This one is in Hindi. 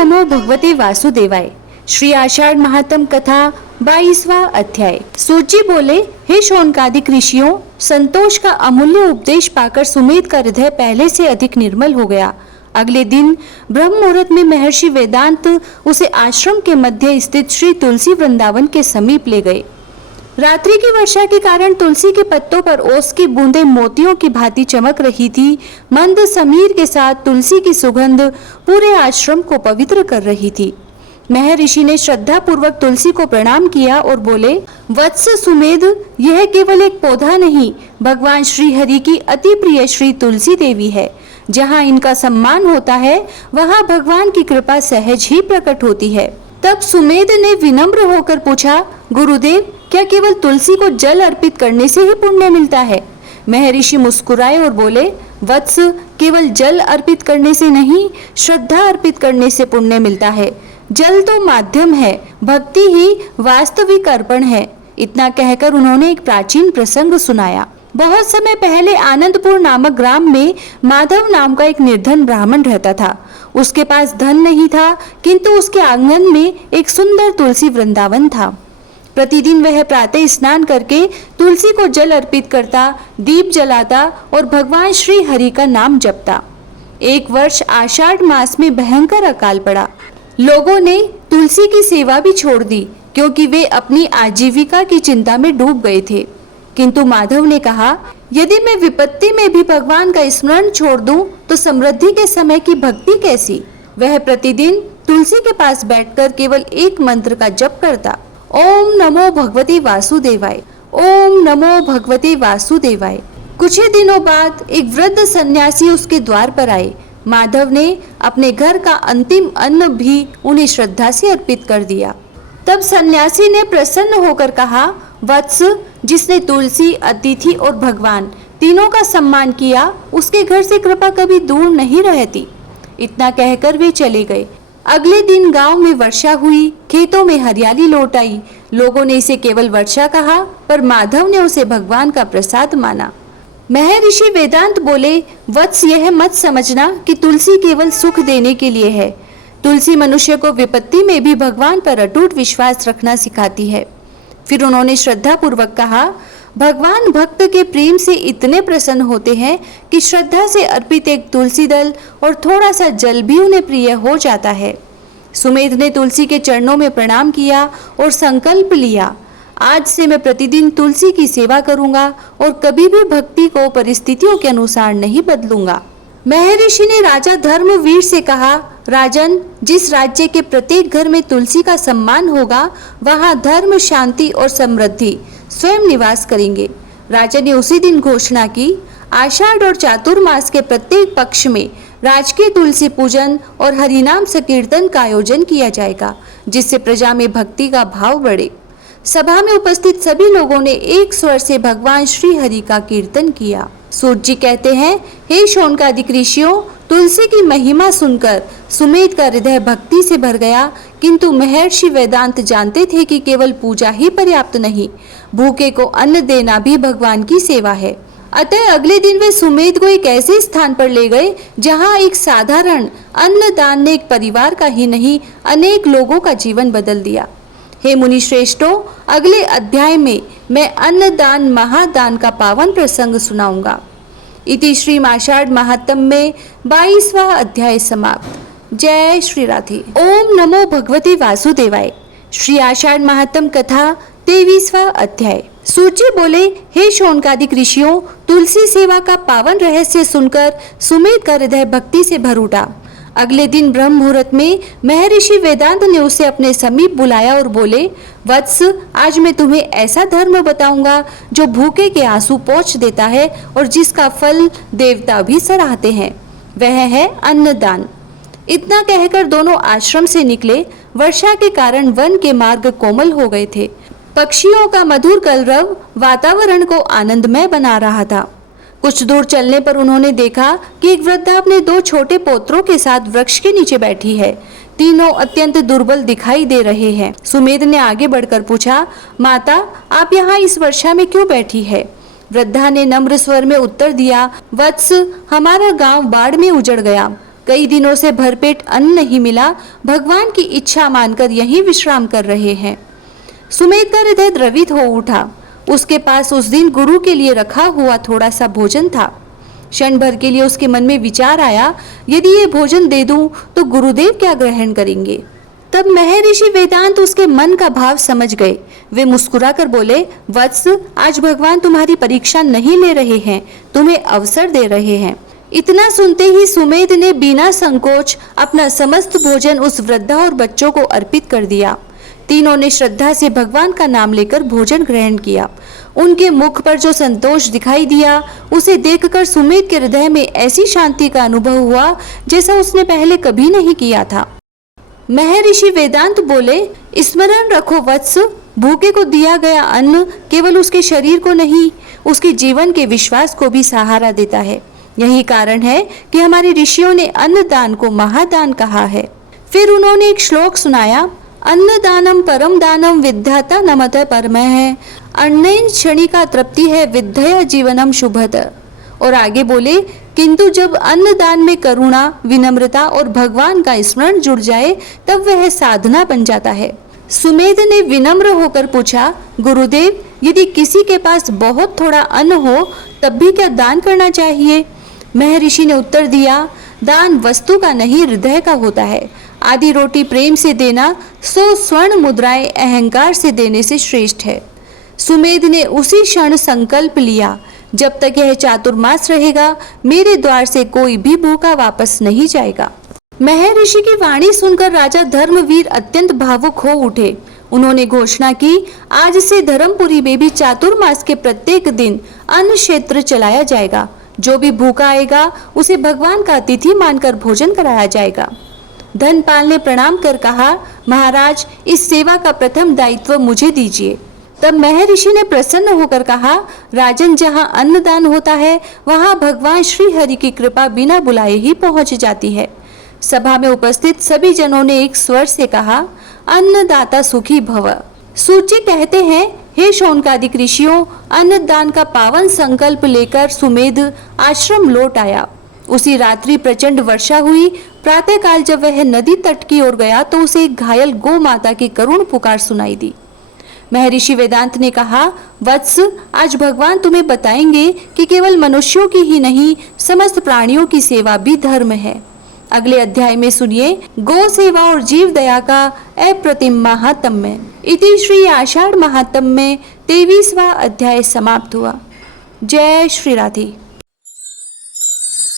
नमो भगवते वासुदेवाय। श्री आषाढ़ महात्म कथा 22वां अध्याय। सूर्य बोले, हे शौनकादिक ऋषियों, संतोष का अमूल्य उपदेश पाकर सुमेध का हृदय पहले से अधिक निर्मल हो गया। अगले दिन ब्रह्म मुहूर्त में महर्षि वेदांत उसे आश्रम के मध्य स्थित श्री तुलसी वृंदावन के समीप ले गए। रात्रि की वर्षा के कारण तुलसी के पत्तों पर ओस की बूंदें मोतियों की भांति चमक रही थी। मंद समीर के साथ तुलसी की सुगंध पूरे आश्रम को पवित्र कर रही थी। महर्षि ने श्रद्धा पूर्वक तुलसी को प्रणाम किया और बोले, वत्स सुमेध, यह केवल एक पौधा नहीं, भगवान श्री हरि की अति प्रिय श्री तुलसी देवी है। जहाँ इनका सम्मान होता है, वहाँ भगवान की कृपा सहज ही प्रकट होती है। तब सुमेध ने विनम्र होकर पूछा, गुरुदेव, क्या केवल तुलसी को जल अर्पित करने से ही पुण्य मिलता है? महर्षि मुस्कुराए और बोले, वत्स, केवल जल अर्पित करने से नहीं, श्रद्धा अर्पित करने से पुण्य मिलता है। जल तो माध्यम है, भक्ति ही वास्तविक अर्पण है। इतना कहकर उन्होंने एक प्राचीन प्रसंग सुनाया। बहुत समय पहले आनंदपुर नामक ग्राम में माधव नाम का एक निर्धन ब्राह्मण रहता था। उसके पास धन नहीं था, किंतु उसके आंगन में एक सुंदर तुलसी वृंदावन था। प्रतिदिन वह प्रातः स्नान करके तुलसी को जल अर्पित करता, दीप जलाता और भगवान श्री हरि का नाम जपता। एक वर्ष आषाढ़ मास में भयंकर अकाल पड़ा। लोगों ने तुलसी की सेवा भी छोड़ दी, क्योंकि वे अपनी आजीविका की चिंता में डूब गए थे। किंतु माधव ने कहा, यदि मैं विपत्ति में भी भगवान का स्मरण छोड़ दूं, तो समृद्धि के समय की भक्ति कैसी? वह प्रतिदिन तुलसी के पास बैठकर केवल एक मंत्र का जप करता, ओम नमो भगवते वासुदेवाय, ओम नमो भगवते वासुदेवाय। कुछ ही दिनों बाद एक वृद्ध सन्यासी उसके द्वार पर आए। माधव ने अपने घर का अंतिम अन्न भी उन्हें श्रद्धा से अर्पित कर दिया। तब सन्यासी ने प्रसन्न होकर कहा, वत्स, जिसने तुलसी, अतिथि और भगवान तीनों का सम्मान किया, उसके घर से कृपा कभी दूर नहीं रहती। इतना कहकर वे चले गए। अगले दिन गांव में वर्षा हुई, खेतों में हरियाली लौट आई। लोगों ने इसे केवल वर्षा कहा, पर माधव ने उसे भगवान का प्रसाद माना। महर्षि वेदांत बोले, वत्स, यह मत समझना कि तुलसी केवल सुख देने के लिए है। तुलसी मनुष्य को विपत्ति में भी भगवान पर अटूट विश्वास रखना सिखाती है। फिर उन्होंने श्रद्धा पूर्वक कहा, भगवान भक्त के प्रेम से इतने प्रसन्न होते हैं कि श्रद्धा से अर्पित एक तुलसी दल और थोड़ा सा जल भी उन्हें प्रिय हो जाता है। सुमेध ने तुलसी के चरणों में प्रणाम किया और संकल्प लिया, आज से मैं प्रतिदिन तुलसी की सेवा करूंगा और कभी भी भक्ति को परिस्थितियों के अनुसार नहीं बदलूंगा। महर्षि ने राजा धर्मवीर से कहा, राजन, जिस राज्य के प्रत्येक घर में तुलसी का सम्मान होगा, वहां धर्म, शांति और समृद्धि स्वयं निवास करेंगे। राजा ने उसी दिन घोषणा की, आषाढ़ और चातुर्मास के प्रत्येक पक्ष में राजकीय तुलसी पूजन और हरिनाम संकीर्तन का आयोजन किया जाएगा, जिससे प्रजा में भक्ति का भाव बढ़े। सभा में उपस्थित सभी लोगों ने एक स्वर से भगवान श्री हरि का कीर्तन किया। सूत जी कहते हैं, हे शौनकादिक ऋषियों, तुलसी की महिमा सुनकर सुमेध का हृदय भक्ति से भर गया। किंतु महर्षि वेदांत जानते थे कि केवल पूजा ही पर्याप्त नहीं, भूखे को अन्न देना भी भगवान की सेवा है। अतः अगले दिन वे सुमेध को एक ऐसे स्थान पर ले गए जहां एक साधारण अन्नदान ने एक परिवार का ही नहीं, अनेक लोगों का जीवन बदल दिया। हे मुनि श्रेष्ठों, अगले अध्याय में मैं अन्नदान महादान का पावन प्रसंग सुनाऊंगा। इति श्री आषाढ़ महात्म में 22वां अध्याय समाप्त। जय श्री राधे। ओम नमो भगवते वासुदेवाय। श्री आषाढ़ महात्म कथा 23वां अध्याय। सूर्य बोले, हे शौनकादिक ऋषियों, तुलसी सेवा का पावन रहस्य सुनकर सुमेध का हृदय भक्ति से भर उठा। अगले दिन ब्रह्म मुहूर्त में महर्षि वेदांत ने उसे अपने समीप बुलाया और बोले, वत्स, आज मैं तुम्हें ऐसा धर्म बताऊंगा जो भूखे के आंसू पोंछ देता है और जिसका फल देवता भी सराहते हैं। वह है अन्नदान। इतना कहकर दोनों आश्रम से निकले। वर्षा के कारण वन के मार्ग कोमल हो गए थे। पक्षियों का मधुर कलरव वातावरण को आनंदमय बना रहा था। कुछ दूर चलने पर उन्होंने देखा कि एक वृद्धा अपने 2 छोटे पोत्रों के साथ वृक्ष के नीचे बैठी है। तीनों अत्यंत दुर्बल दिखाई दे रहे हैं। सुमेध ने आगे बढ़कर पूछा, माता, आप यहाँ इस वर्षा में क्यों बैठी है? वृद्धा ने नम्र स्वर में उत्तर दिया, वत्स, हमारा गांव बाढ़ में उजड़ गया। कई दिनों से भरपेट अन्न नहीं मिला, भगवान की इच्छा मानकर यहीं विश्राम कर रहे हैं। सुमेध का हृदय द्रवित हो उठा। उसके पास उस दिन गुरु के लिए रखा हुआ थोड़ा सा भोजन था। क्षण भर के लिए उसके मन में विचार आया, यदि ये भोजन दे दूं तो गुरुदेव क्या ग्रहण करेंगे। तब महर्षि वेदांत उसके मन का भाव समझ गए। वे मुस्कुराकर बोले, वत्स, आज भगवान तुम्हारी परीक्षा नहीं ले रहे हैं, तुम्हें अवसर दे रहे हैं। इतना सुनते ही सुमेध ने बिना संकोच अपना समस्त भोजन उस वृद्धा और बच्चों को अर्पित कर दिया। तीनों ने श्रद्धा से भगवान का नाम लेकर भोजन ग्रहण किया। उनके मुख पर जो संतोष दिखाई दिया, उसे देखकर सुमेध के हृदय में ऐसी शांति का अनुभव हुआ जैसा उसने पहले कभी नहीं किया था। महर्षि वेदांत बोले, स्मरण रखो वत्स, भूखे को दिया गया अन्न केवल उसके शरीर को नहीं, उसके जीवन के विश्वास को भी सहारा देता है। यही कारण है कि हमारे ऋषियों ने अन्नदान को महादान कहा है। फिर उन्होंने एक श्लोक सुनाया, अन्नदानम परम दानम विद्याता नमत परमः है, अन्नेन क्षणिका तृप्ति है विद्या जीवनम शुभत। और आगे बोले, किंतु जब अन्नदान में करुणा, विनम्रता और भगवान का स्मरण जुड़ जाए तब वह साधना बन जाता है। सुमेध ने विनम्र होकर पूछा, गुरुदेव, यदि किसी के पास बहुत थोड़ा अन्न हो तब भी क्या दान करना चाहिए। महर्षि ने उत्तर दिया, दान वस्तु का नहीं हृदय का होता है। आधी रोटी प्रेम से देना 100 स्वर्ण मुद्राएं अहंकार से देने से श्रेष्ठ है। सुमेध ने उसी क्षण संकल्प लिया, जब तक यह चातुर्मास रहेगा मेरे द्वार से कोई भी भूखा वापस नहीं जाएगा। महर्षि की वाणी सुनकर राजा धर्मवीर अत्यंत भावुक हो उठे। उन्होंने घोषणा की, आज से धर्मपुरी में भी चातुर्मास के प्रत्येक दिन अन्न क्षेत्र चलाया जाएगा। जो भी भूखा आएगा उसे भगवान का अतिथि मानकर भोजन कराया जाएगा। धनपाल ने प्रणाम कर कहा, महाराज, इस सेवा का प्रथम दायित्व मुझे दीजिए। तब महर्षि ने प्रसन्न होकर कहा, राजन, जहाँ अन्नदान होता है वहाँ भगवान श्री हरि की कृपा बिना बुलाए ही पहुँच जाती है। सभा में उपस्थित सभी जनों ने एक स्वर से कहा, अन्नदाता सुखी भव। सूची कहते हैं, हे शौनकादिक ऋषियों, अन्नदान का पावन संकल्प लेकर सुमेध आश्रम लौट आया। उसी रात्रि प्रचंड वर्षा हुई। प्रातःकाल जब वह नदी तट की ओर गया तो उसे एक घायल गौ माता की करुण पुकार सुनाई दी। महर्षि वेदांत ने कहा, वत्स, आज भगवान तुम्हें बताएंगे कि केवल मनुष्यों की ही नहीं, समस्त प्राणियों की सेवा भी धर्म है। अगले अध्याय में सुनिए गौ सेवा और जीव दया का अप्रतिम महात्म्य। इति श्री आषाढ़ महात्म्य में 23वां अध्याय समाप्त हुआ। जय श्री राधे।